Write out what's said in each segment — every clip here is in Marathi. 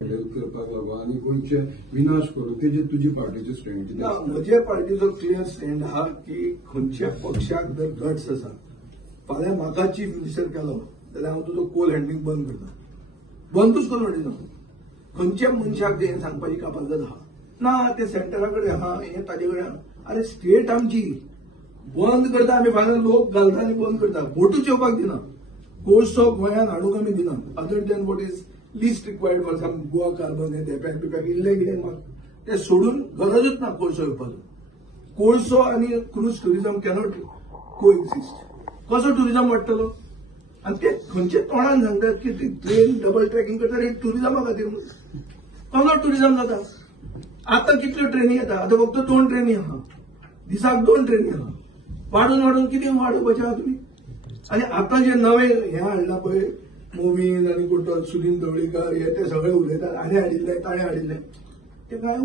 हेल्प करपाक लागून आनी गोंयचे विनाश करूं तेजे तुजी पार्टीचे स्टँड कितें ना म्हजे पार्टीचो क्लियर स्टँड आहा की खंयच्या पक्षाक जर गट्स आसा फाल्यां म्हाका चीफ मिनिस्टर केलो जाल्यार हांव तुजो कोल हँडलिंग बंद करता. बंदूच करून म्हणटा खंयच्या मनशाक ते सांगपाची कापाजत आहा ना ते सेंटरा कडेन आहा हे ताजे कडेन आहा. अरे स्टेट आमची बंद करता आमी फाल्यां लोक घालता आनी बंद करता. बोटूच येवपाक दिना. कोळसो गोंयांत हाडूंक आमी दिना other than what is list required for some Goa carbon हे देप्याक बिप्याक इल्ले कितें माग ते सोडून गरजूच ना कोळसो येवपाचो. कोळसो आनी क्रूज टुरिझम कॅनॉट को एक्झिस्ट. कसो टुरिझम वाडटलो आनी ते खंयचे तोंडान सांगतात की ती ट्रेन डबल ट्रॅकिंग करता हे टुरिझमा खातीर कसो टुरिझम जाता. आतां कितल्यो ट्रेनी येता आतां फक्त 2 ट्रेनी आहा दिसाक 2 ट्रेनी आहा. वाडून वाडून कितें वाडोवपाचें आहा तुमी. आनी आतां जे नवे हे हाडला पळय मोवीन आनी कोण सुनील ढवळीकर हे ते सगळे उलयतात आनी हाडिल्ले ताणें हाडिल्ले ते काय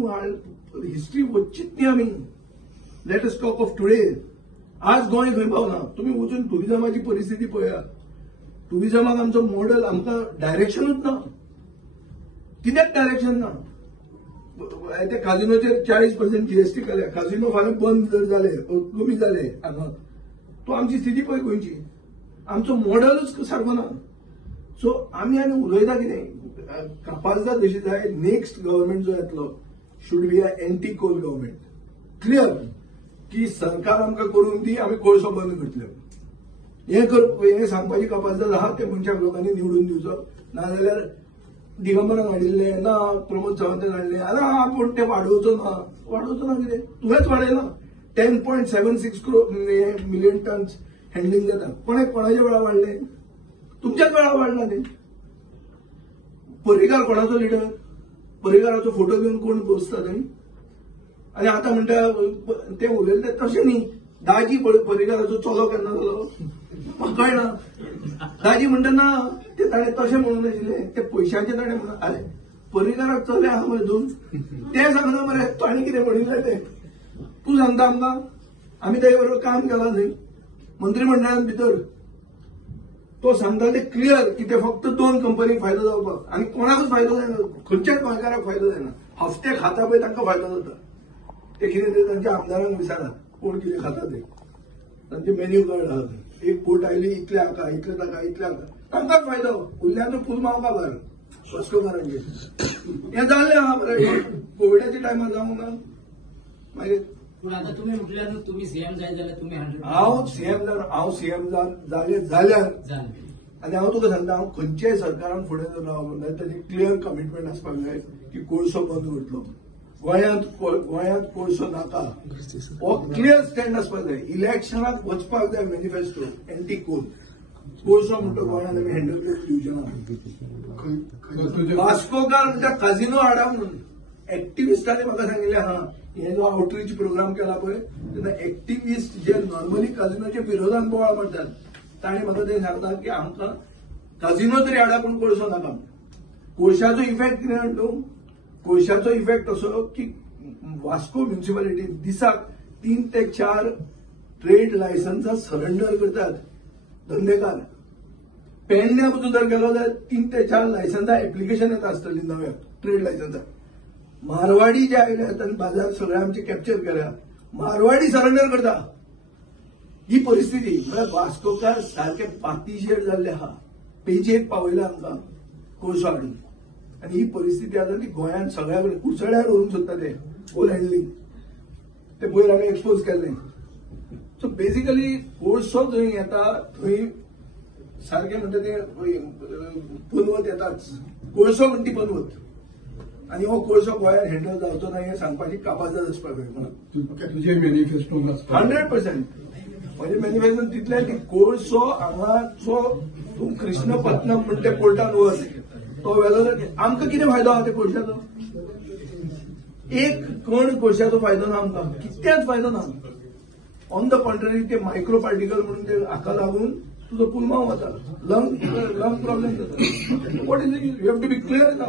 हिस्ट्री वच्चीच न्ही आमी. Let us talk of today. आज गोंय खंय पावना. तुमी वचून टुरिझमाची परिस्थिती पळयात. टुरिझमाक आमचो मॉडल आमकां डायरेक्शनूच ना. कित्याक डायरेक्शन ना. ते काजिनोचेर 40% जीएसटी केल्या. काजिनो फाल्यां बंद जर जाले कमी जाले हांगा तो आमची स्थिती पळय गोंयची. आमचो मॉडलच सारको ना. सो आमी आनी उलयता कितें कापाजदाद जशी जाय. नेक्स्ट गव्हर्मेंट जो येतलो should be a anti coal government. Clear की सरकार आमकां करून दी आमी कोळसो बंद करतले हे सांगपाची कापाजदाद आहा. ते मनशाक लोकांनी निवडून दिवचो. नाजाल्यार दिगंबरान हाडिल्ले ना प्रमोद सावंतान हाडले आरे आपूण ते वाडोवचो ना कितें तुवेंच वाडयला. 10.76 मिलियन टन्स हँडलिंग जाता. कोणाच्या वेळा वाडले. तुमच्याच वेळा वाडला ते. पर्रीकार कोणाचो लिडर. पर्रीकाराचो फोटो घेवन कोण बसता थंय. आनी आतां म्हणटा ते उलयले ते तशें न्ही. दाजी पर्रीकाराचो चलो केन्ना जालो म्हाका कळना. दाजी म्हणटा ना ते ताणें तशें म्हणून नाशिल्लें ते पयशांचे ताणें म्हणून. आरे पर्रीकाराक चले आहा मरे 2 ते सांगना मरे ताणें कितें म्हणिल्लें तें. तूं सांगता आमकां. आमी ताचे बरोबर काम केलां थंय मंत्रिमंडळांत भितर. तो सांगता ते क्लियर की ते फक्त 2 कंपनीक फायदो जावपाक आनी कोणाकूच फायदो जायना. खंयच्याच गोंयकाराक फायदो जायना. हफ्ते खाता पळय तांकां फायदो जाता. ते कितें ते तांच्या आमदारांक विचारात कोण कितें खाता ते. तांचे मेन्यू कार्ड आहा. एक बोट आयली इतले हाका इतले ताका इतले हाका तांकांच फायदो. उरल्यांचो फूल मावका घर वास्कोकारांचे हे जाल्लें आहा मरे. कोविडाच्या टायमार जावंक ना. मागीर पूण आतां तुमी म्हटल्यार तुमी सीएम जाय जाल्यार तुमी 100%. हांव सीएम जाल्यार आनी हांव तुका सांगता हांव खंयच्याय सरकारान फुडें जर रावलो जाल्यार ताची क्लियर कमिटमेंट आसपाक जाय की कोळसो बंद करतलो. गोंयांत कोळसो नाका हो क्लियर स्टँड आसपाक जाय. इलेक्शनाक वचपाक जाय मॅनिफेस्टो एंटी कोल. कोळसो म्हणटा गोंयांत आमी हँडल करून दिवचे ना. वास्कोकार म्हणटा काजिनो हाडा म्हणून. एक्टिव्हिस्टांनी म्हाका सांगिल्लें आहा हे जो आउटरीच प्रोग्राम केला पळय तेन्ना एक्टिव्हिस्ट जे नॉर्मली काजिनोच्या विरोधात बोवाळ मारतात ताणें म्हाका ते सांगता की आमकां काजिनो तरी हाडा पूण कोळसो नाका. कोळशाचो इफेक्ट कितें जाणा तूं. कोळशाचो इफेक्ट असो की वास्को म्युनिसिपालिटी दिसाक 3 ते 4 ट्रेड लायसन्सां सरेंडर करतात धंदेकार. पेडण्या वचून जर गेलो जाल्यार 3 ते 4 लायसन्सां एप्लिकेशन येता आसतली नव्या ट्रेड लायसन्सां. मारवाडी जे आयले तांणी बाजार सगळे आमचे कॅप्चर केल्या. मारवाडी सरेंडर करता. ही परिस्थिती म्हळ्यार वास्कोकार सारखे पातीशेर जाल्ले आहा. पेजेक पावयला आमकां कोळसो हाडून. आनी ही परिस्थिती आसा ती गोंयांत सगळ्या कडेन कुसळ्यार व्हरून सोदता ते कोल हँडलिंग. ते पयर आमी एक्सपोज केल्लें. सो बेसिकली कोळसो जंय येता थंय सारकें म्हणटा ते पनवत येताच. कोळसो म्हणटा ती पनवत. आनी हो कोळसो गोंयांत हँडल जावचो ना हे सांगपाची कापाजदाद आसपाक जाय. तुजे मॅनिफेस्टो 100%. म्हणजे मॅनिफेस्टो तितलें की कोळसो हांगाचो तूं कृष्णपत्नम म्हणटा कोर्टान वच तो वेलो आमकां कितें फायदो आहा ते कोळशाचो. एक कण कोळशाचो फायदो ना आमकां. कित्याच फायदो ना. ऑन द कॉन्ट्ररी ते मायक्रो पार्टिकल म्हणून ते हाका लागून तुजो पुलमाव वता. लंग प्रॉब्लेम जाता. What is it. You have to be clear ना.